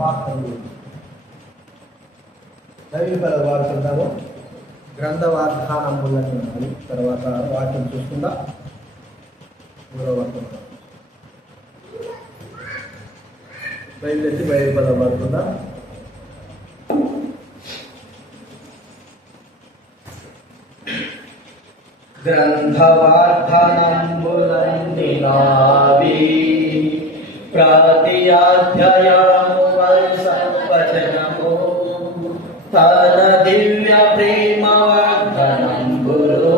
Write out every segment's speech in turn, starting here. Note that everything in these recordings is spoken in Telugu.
వార్తలు దైవికల వాడుతుంటాము. గ్రంథవార్థానములని ఉన్నాయి. తర్వాత వాక్యం చూసుకుందా 3వ వాక్యం బైబిల్ ఎత్తి దైవికల వాడుతుందా. గ్రంథవార్థానంబులన్ని నావి ప్రతి అధ్యాయము వచనము తన దివ్య ప్రేమ వాగ్దానంబులు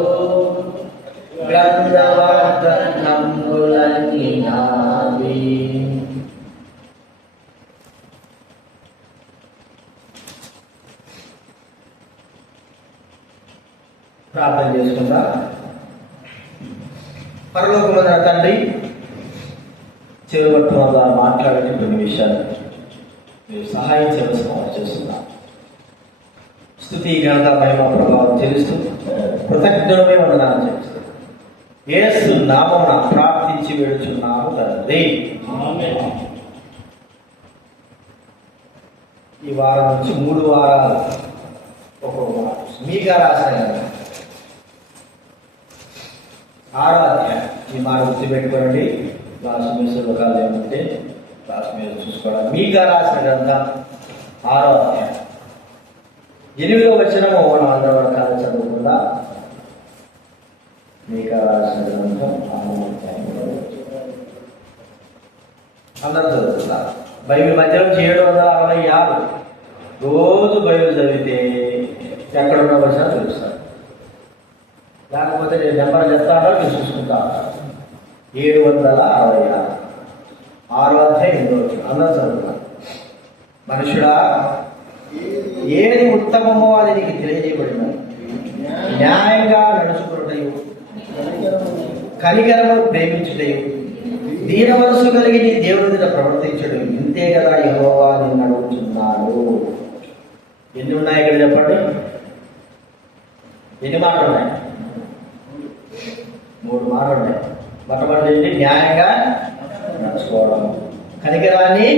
గ్రంథవార్థానంబులన్ని నావి. ప్రార్థన చేసుకుందా. పరలోకమున తండ్రి, చేరువట్టు వల్ల మాట్లాడే కొన్ని విషయాలు మీరు సహాయం చేయవలసిన చేస్తున్నా. స్తుతి ఘనత మహిమ ప్రభావం చెల్లిస్తూ కృతజ్ఞులమే వందనాలు చేస్తూ యేసు నామమున ప్రార్థించి వేడుచున్నాము తండ్రి. ఈ వారం నుంచి 3 వారాలు ఒక్కొక్క మీగా రాసిన 6వ అధ్యాయం ఈ మాట గుర్తుపెట్టుకోండి. క్లాస్ మీసులు కాదు ఏమంటే క్లాస్ మీద చూసుకోవడం. మీగా రాసిన గ్రంథం 6వ అధ్యాయం 8వ వచనము మనం అందరం కాదు చదువుకుందా. మీగా రాసిన గ్రంథం 6వ అధ్యాయం అందరూ చదువుతుందా. బైబిల్ మధ్యలో 766 రోజు బైబిల్ చదివితే ఎక్కడున్న వచనం తెలుస్తారు. లేకపోతే నేను నెంబర్ చెప్తాడో మీరు చూసుకుంటా. 766 6వ అధ్యాయం 8వ వచనం అందరూ చదువుతున్నా. మనుషుడా, ఏది ఉత్తమమో అది నీకు తెలియజేయబడిన న్యాయంగా నడుచుకున్నటయు కనికరము ప్రేమించుటయు దీన మనసు కలిగి నీ దేవుని ప్రవర్తించడు ఇంతే కదా యెహోవా నిన్ను అడుగుతున్నాడు. ఎన్ని ఉన్నాయి ఇక్కడ చెప్పండి. ఎన్ని మాటలు ఉన్నాయి? 3 మాటలు ఉన్నాయి. మొట్టమొదటి న్యాయంగా నడుచుకోవడం, కనికరాన్ని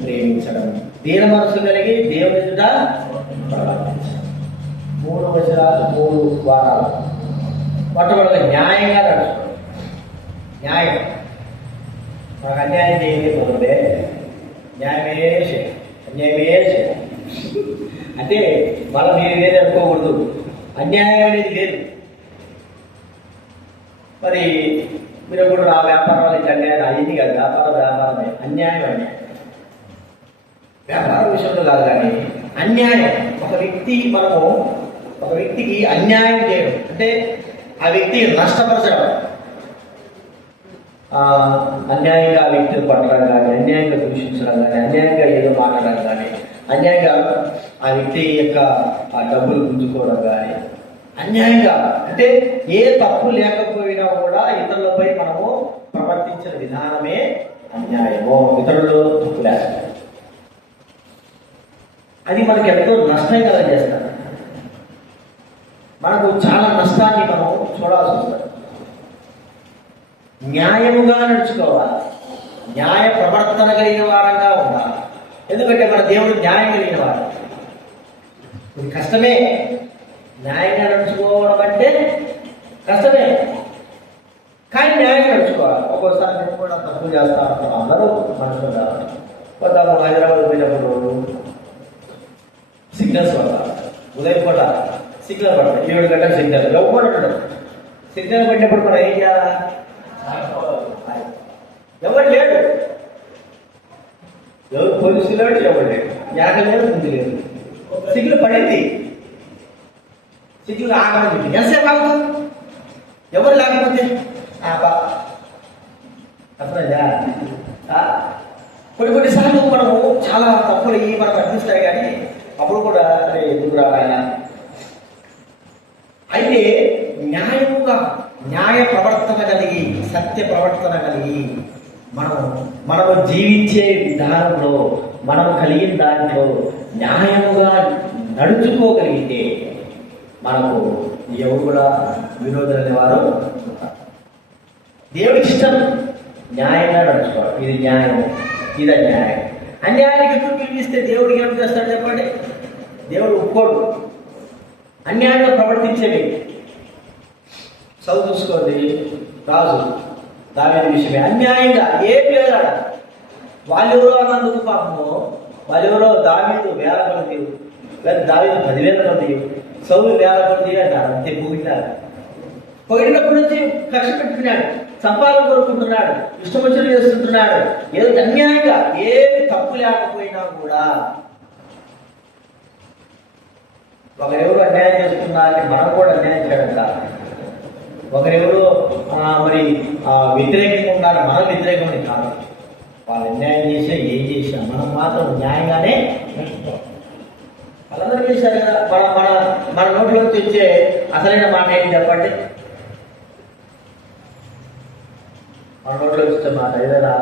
ప్రేమించడం, దీన మనసు కలిగి దేవుని ఎదుట ప్రవర్తించడం. 3 వచనాలు 3 వారాలు. మొట్టమొదటి న్యాయంగా నడుచుకోవడం. న్యాయం మనకు అన్యాయం చేయకపోతే న్యాయమే చేయాలి, అన్యాయమే చేయాలి. అంటే మళ్ళీ మీరు వేరే అనుకోకూడదు. అన్యాయం అనేది లేదు. మరి మీరు కూడా ఆ వ్యాపారం నుంచి అన్యాయం అయింది కాదు. వ్యాపారమే అన్యాయం. వ్యాపార విషయంలో కాదు కానీ అన్యాయం. ఒక వ్యక్తికి అన్యాయం చేయడం అంటే ఆ వ్యక్తికి నష్టపరచడం. అన్యాయంగా ఆ వ్యక్తిని పట్టడం కానీ, అన్యాయంగా దూషించడం కానీ, అన్యాయంగా ఏదో మాట్లాడడం కానీ, అన్యాయంగా ఆ వ్యక్తి యొక్క ఆ డబ్బులు గుంజుకోవడం కానీ, అన్యాయంగా అంటే ఏ తప్పు లేకపోయినా కూడా ఇతరులపై మనము ప్రవర్తించిన విధానమే అన్యాయము. ఇతరులు తప్పు లేకపోతే అది మనకు ఎంతో నష్టం కలగజేస్తారు. మనకు చాలా నష్టాన్ని మనం చూడాల్సి వస్తుంది. న్యాయముగా నడుచుకోవాలి. న్యాయ ప్రవర్తన కలిగిన వారంగా ఉండాలి. ఎందుకంటే మన దేవుడు న్యాయం కలిగిన వాడు. ఇది కష్టమే. న్యాయంగా నడుచుకోవడం అంటే కష్టమే, కానీ న్యాయంగా నడుచుకోవాలి. ఒక్కోసారి నేను కూడా తప్పు చేస్తా ఉంటాం. అందరూ మనుషులు కావాలి. పోతాము హైదరాబాద్ పోయినప్పుడు సిగ్నల్స్ పడతారు. ఉదయం పూట సిగ్నల్ పడతాయి. 7 గంటల సిగ్నల్ ఎవరు సిగ్నల్ పడినప్పుడు మనం ఏం చేయాలా? ఎవరు లేడు. ఎవరు పోలీసులు లేడు, ఎవరు లేడు, యాగం లేదు, ముందు లేదు. సిగ్నల్ పడింది, సిగ్నల్ ఆగమని చెప్పి ఎంతసేపు ఆగుతుంది? ఎవరు లేకపోతే అర్థమైందా? కొన్నిసార్లు మనము చాలా తప్పులు మనకు అనిపిస్తాయి కానీ అప్పుడు కూడా అదే ఎందుకు రావాలా. అయితే న్యాయ ప్రవర్తన కలిగి, సత్య ప్రవర్తన కలిగి మనము జీవించే విధానంలో మనం కలిగిన దాంట్లో న్యాయముగా నడుచుకోగలిగితే మనకు ఎవరు కూడా విరోధులు అనేవారు. దేవుడికి ఇష్టం న్యాయంగా నడుచుకోవాలి. ఇది న్యాయం, ఇది అన్యాయం. అన్యాయానికి ఎప్పుడు పిలిపిస్తే దేవుడికి ఏం చేస్తాడు చెప్పండి? దేవుడు ఒప్పుకోడు. అన్యాయంగా ప్రవర్తించే వ్యక్తి. చదువు చూసుకోండి, రాజు దావీదు విషయమే అన్యాయంగా ఏం లేదాడ. వాళ్ళెవరో అన్నందుకు పాపము, వాళ్ళెవరో దావీదు 1000 మంది, లేదా దావీదు 10,000 మంది, సౌలు 1000 మంది అంటారు. అంతే పొగిడినారు. పొగిడినప్పటి నుంచి కక్ష పెట్టుకున్నాడు, సంపాదన కోరుకుంటున్నాడు, ఇష్టం వచ్చినట్టు చేస్తుంటున్నాడు. ఏదో అన్యాయంగా ఏమి తప్పు లేకపోయినా కూడా ఒకరెవరు అన్యాయం చేస్తున్నారని మనం కూడా అన్యాయం చేయడం కాదు. ఒకరెవరు మరి వ్యతిరేకంగా ఉన్నారు, మనం వ్యతిరేకమని కాదు. వాళ్ళు అన్యాయం చేసినా ఏం చేసినా మనం మాత్రం న్యాయంగానే వాళ్ళందరూ చేశారు కదా. మన మన మన నోట్లోకి వచ్చే అసలైన మాట ఏంటి చెప్పండి? మన నోట్లో వచ్చే మాట ఏదైనా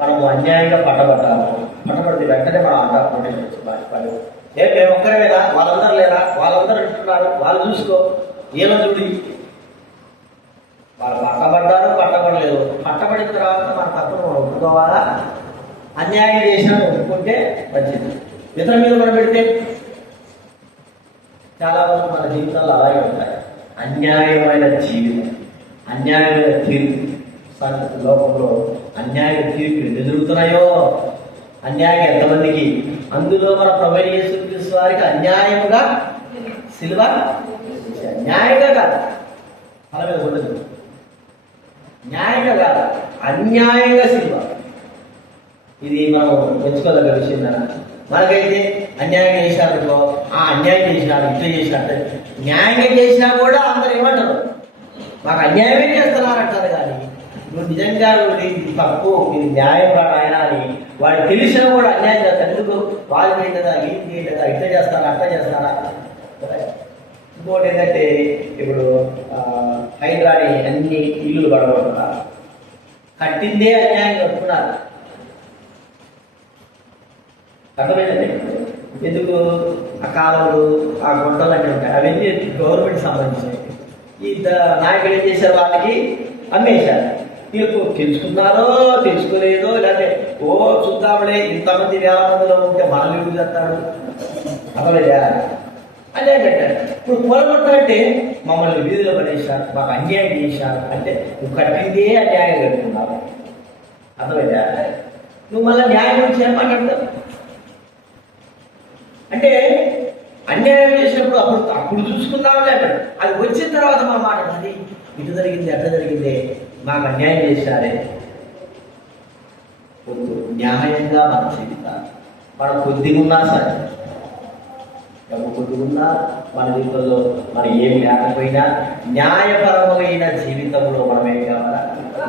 మనము అన్యాయంగా పట్టబడితే వెంటనే మనం అంటారు, ఏ మేము ఒక్కరేనా, వాళ్ళందరూ లేరా, వాళ్ళందరూ అంటున్నారు, వాళ్ళు చూసుకో, ఏమో చూడి. వాళ్ళు పట్టబడలేదు. పట్టబడిన తర్వాత మన తప్పును ఒప్పుకోవాలా? అన్యాయం చేసినా ఒప్పుకుంటే మంచిది. ఇతర మీద మనం పెడితే చాలా వరకు మన జీవితాల్లో అలాగే ఉంటాయి. అన్యాయమైన జీవితం, అన్యాయమైన తీర్పు. లోకంలో అన్యాయ తీర్పులు ఎన్ని జరుగుతున్నాయో, అన్యాయం ఎంతమందికి. అందులో మన ప్రభువైన యేసుక్రీస్తు వారికి అన్యాయముగా సిలువ, న్యాయంగా కాదు, అలా మీద ఉండదు, న్యాయంగా కాదు, అన్యాయంగా సిలువ. ఇది మనం మెచ్చుకోదగ్గ విషయం కదా. మనకైతే అన్యాయం చేసినారనుకో, అన్యాయం చేసినారు, ఇట్లా చేసినట్టు. న్యాయంగా చేసినా కూడా అందరూ ఏమంటారు? మాకు అన్యాయమే చేస్తున్నారంటారు. కానీ నువ్వు నిజంగా ఇది తప్పు, ఇది న్యాయం కాదు ఆయన అని వాడు తెలిసినా కూడా అన్యాయం చేస్తారు. ఎందుకు? వాళ్ళు చేయలేదా, ఏం చేయలేదా, ఇట్లా చేస్తారా, అట్లా చేస్తారా. ఇంకోటి ఏంటంటే, ఇప్పుడు హైదరాబాద్ అన్ని ఇల్లులు పడబడుతున్నారు, కట్టిందే అన్యాయం కట్టుకున్నారు. అర్థమైందండి? ఎందుకు? ఆ కాలువలు, ఆ గుంటలు అన్నీ ఉంటాయి, అవన్నీ గవర్నమెంట్ సంబంధించినవి. ఈ నాయకులు ఏం చేశారు? వాళ్ళకి అమ్మేశారు. వీళ్ళు తెలుసుకున్నారో తెలుసుకోలేదో, లేకపోతే చూద్దాంలే ఇంతమంది 1000 మందిలో ఉంటే మనం ఎందుకు చేస్తాడు, అర్థమైందా? అదే పెట్టారు. ఇప్పుడు పొలగొట్టాలంటే మమ్మల్ని వీధిలో పడేశారు, మాకు అన్యాయం చేశారు అంటే నువ్వు కట్టిందే అన్యాయం కట్టుకున్నావు. అర్థమైందా? నువ్వు మళ్ళీ న్యాయం గురించి ఏం మాట్లాడతావు? అంటే అన్యాయం చేసినప్పుడు అప్పుడు చూసుకుందామని అంటాడు. అది వచ్చిన తర్వాత మా మాట అది ఇటు జరిగింది, అట్లా జరిగింది, మాకు అన్యాయం చేశారే. న్యాయంగా మన జీవితాలు మనం కొద్దిగా ఉన్నా సరే, కొద్దిగా మన జీవితంలో మనం ఏం లేకపోయినా న్యాయపరమైన జీవితంలో మనం ఏం కావాలా?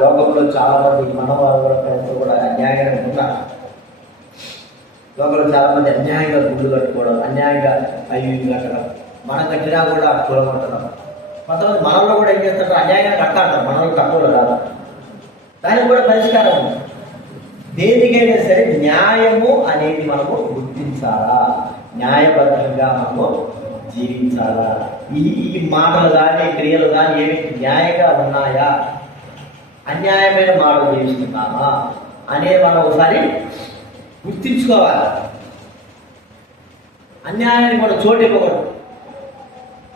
లోకంలో చాలా మంది మన వాళ్ళు కూడా అన్యాయంగా ఉన్నారు. లోకంలో చాలా మంది అన్యాయంగా గుళ్ళు కట్టుకోవడం, అన్యాయంగా అయ్యి కట్టడం, మనం కట్టినా కూడా కూలగొట్టడం. కొంతమంది మనలో కూడా ఏం చేస్తారు? అన్యాయంగా కట్టాలి, మనలో తక్కువలో కాదు. దానికి కూడా పరిష్కారం ఉంది. దేనికైనా సరే న్యాయము అనేది మనము గుర్తించాలా, న్యాయబద్ధంగా మనము జీవించాలా. ఈ మాటలు కానీ క్రియలు కానీ ఏమి న్యాయంగా ఉన్నాయా, అన్యాయమైన మాటలు జీవిస్తున్నామా అనేది మనం ఒకసారి గుర్తించుకోవాలి. అన్యాయాన్ని కూడా చోటు ఇవ్వకూడదు.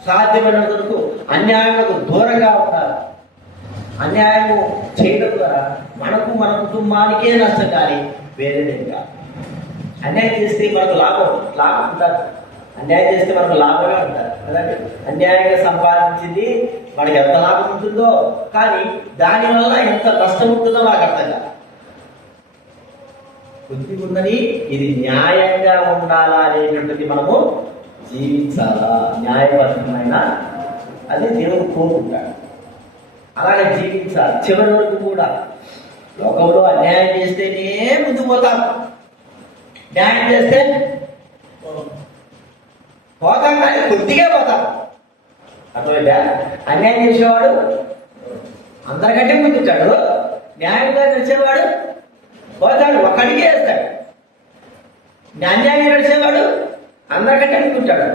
సాధ్యమైనంత వరకు అన్యాయములకు దూరంగా ఉండాలి. అన్యాయము చేయడం ద్వారా మనకు, మన కుటుంబానికే నష్టం, కానీ వేరేదేం కాదు. అన్యాయం చేస్తే మనకు లాభం ఉంటుంది. అన్యాయం చేస్తే మనకు లాభమే ఉంటుంది కదండి. అన్యాయంగా సంపాదించింది మనకి ఎంత లాభం ఉంటుందో, కానీ దానివల్ల ఎంత నష్టం ఉంటుందో మనకు అర్థం కాదు. బుద్ధి ఉన్నది, ఇది న్యాయంగా ఉండాలా అనేటువంటిది మనము జీవించాలా. న్యాయబద్ధమైన అది దేవుడు కోరుకుంటాడు, అలాగే జీవించాలి చివరి వరకు కూడా. లోకంలో అన్యాయం చేస్తేనే ముందుకు పోతాం, న్యాయం చేస్తే పోతాం, కానీ కొద్దిగా పోతాం. అర్థమైందా? అన్యాయం చేసేవాడు అందరికంటే ముందుంటాడు, న్యాయంగా నడిచేవాడు పోతాడు, ఒక్కడికే వేస్తాడు. అన్యాయం నడిచేవాడు అందరికంటే ముందుంటాడు,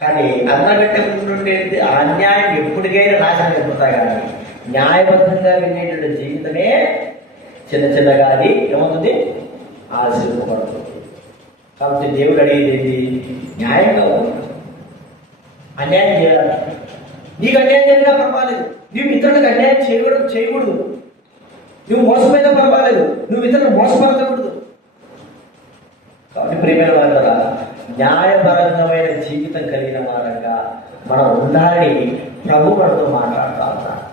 కానీ అందరికంటే ముందుండేది ఆ అన్యాయం ఎప్పటికైనా నాశనం అయిపోతాయి. కానీ న్యాయబద్ధంగా వెళ్ళేటువంటి జీవితమే చిన్న చిన్నగా అది ఏమవుతుంది? ఆశీర్వపడుతుంది. కాబట్టి దేవుడు అడిగేది ఏంటి? న్యాయంగా ఉండాలి. అన్యాయం చేయాలి. నీకు అన్యాయం జరిగినా పర్వాలేదు, నువ్వు ఇతరులకు అన్యాయం చేయకూడదు. నువ్వు మోసమైనా పర్వాలేదు, నువ్వు ఇతరులు మోసపరచకూడదు. కాబట్టి ప్రియమైన వారంగా న్యాయపరమైన జీవితం కలిగిన వారంగా మనం ఉండాలని ప్రభు మనతో మాట్లాడుతూ ఉన్నాడు.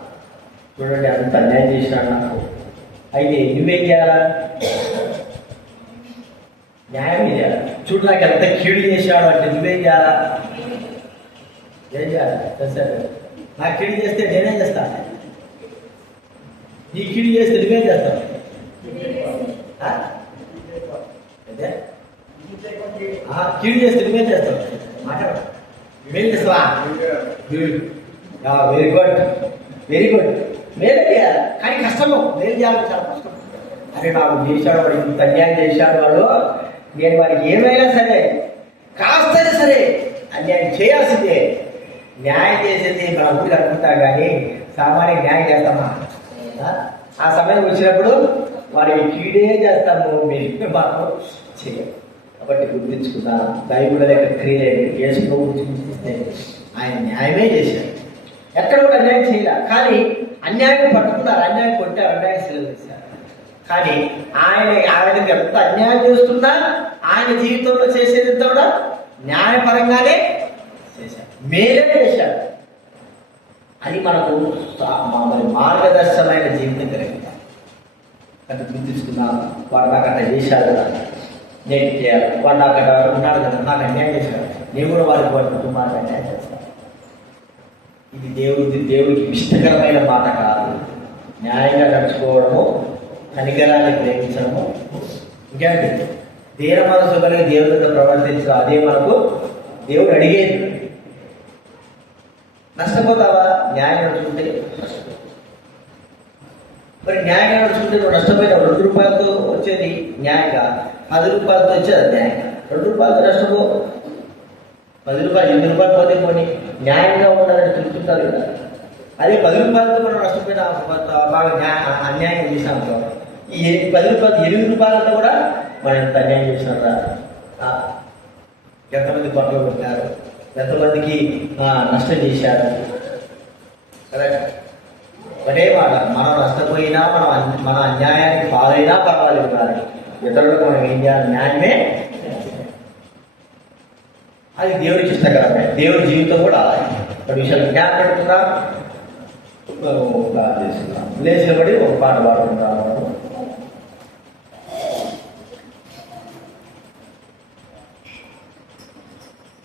చూడండి, అంత అన్యాయం చేసినాడు నాకు, అయితే నువ్వేం చేయాలా? న్యాయం చేయాలి. చూడు, నాకు ఎంత కీడు చేశాడు అంటే నువ్వేం చేయాలా? ఏం చేయాలి? తెలుసాడు, నాకు కీడు చేస్తే నేనేం చేస్తా? నీ కీడు చేస్తే నువ్వేం చేస్తావు? అదే కీడు చేస్తే నువ్వేం చేస్తావు? మాట్లాడు. నువ్వేం చేస్తావా? Very good, very good. మేలే చేయాలి, కానీ కష్టము. మేలు చేయాలి, చాలా కష్టం. అరే నాకు చేశాడు వాడు, ఇంత అన్యాయం చేశాడు వాడు, నేను వాడికి ఏమైనా సరే కాస్తైనా సరే అన్యాయం చేయాల్సిందే. న్యాయం చేసేది మన ఊరికి అనుకుంటా, కానీ సామాన్య న్యాయం చేస్తామా? ఆ సమయం వచ్చినప్పుడు వాడికి కీడే చేస్తాము, మీరు మాకు చేయాలి. కాబట్టి గుర్తించుకున్నాను, దైవుల యొక్క క్రియ యేసు గురించి ఆయన న్యాయమే చేశారు. ఎక్కడ కూడా అన్యాయం చేయాల, కానీ అన్యాయం పట్టుకున్నారు, అన్యాయం కొట్టారు, అన్యాయం సెలవు చేశారు. కానీ ఆయనకి ఎంత అన్యాయం చేస్తున్నా ఆయన జీవితంలో చేసేది కూడా న్యాయపరంగానే చేశారు, మేలే చేశారు. అది మనకు మార్గదర్శనమైన జీవితం కలిగింది. అంటే గుర్తించుకున్నాం, వాడు నాకు అట్లా చేశాడు కదా, నేను చేయాలి. వాడు నాకు అక్కడ ఉన్నాడు కదా, నాకు అన్యాయం చేశాడు, నేను కూడా వాడి కుటుంబానికి అన్యాయం చేస్తాను. ఇది దేవుడికి ఇష్టకరమైన మాట కాదు. న్యాయంగా నడుచుకోవడము, కనికరాన్ని ప్రేమించడము, ఇంకేంటి దీన మనసు కలిగి దేవుడితో ప్రవర్తించడం, అదే మనకు దేవుడు అడిగేది. నష్టపోతావా? న్యాయం నడుచుకుంటే నష్టపోతావు. మరి న్యాయంగా నడుచుకుంటే నువ్వు నష్టపోయిన 2 రూపాయలతో వచ్చేది న్యాయంగా, 10 రూపాయలతో వచ్చేది అన్యాయంగా. 2 రూపాయలతో నష్టపో, 10 రూపాయలు 8 రూపాయలు పోతే పోనీ, న్యాయంగా ఉండాలని తెలుసుకుంటారు కదా. అదే 10 రూపాయలతో మనం నష్టపోయిన బాగా అన్యాయం చేసాము. ఈ 10 రూపాయలు 8 రూపాయలతో కూడా మనం ఎంత అన్యాయం చేసినారా? ఎంతమంది పనులు పెట్టారు, ఎంతమందికి నష్టం చేశారు. కరెక్ట్. ఒకటే మాట, మనం నష్టపోయినా, మన అన్యాయానికి పాలైనా పర్వాలేదు, కానీ ఇతరులకు మనం ఏం చేయాలి? న్యాయమే. అది దేవుడికి ఇష్టకరమే. దేవుడి జీవితం కూడా ఒక విషయాలు జ్ఞాపకం పెట్టుకున్నా, లేచిన బడి ఒక పాట పాడుకుంటాను.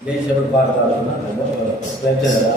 లేచినప్పుడు పాట పాడుతున్నా కదా.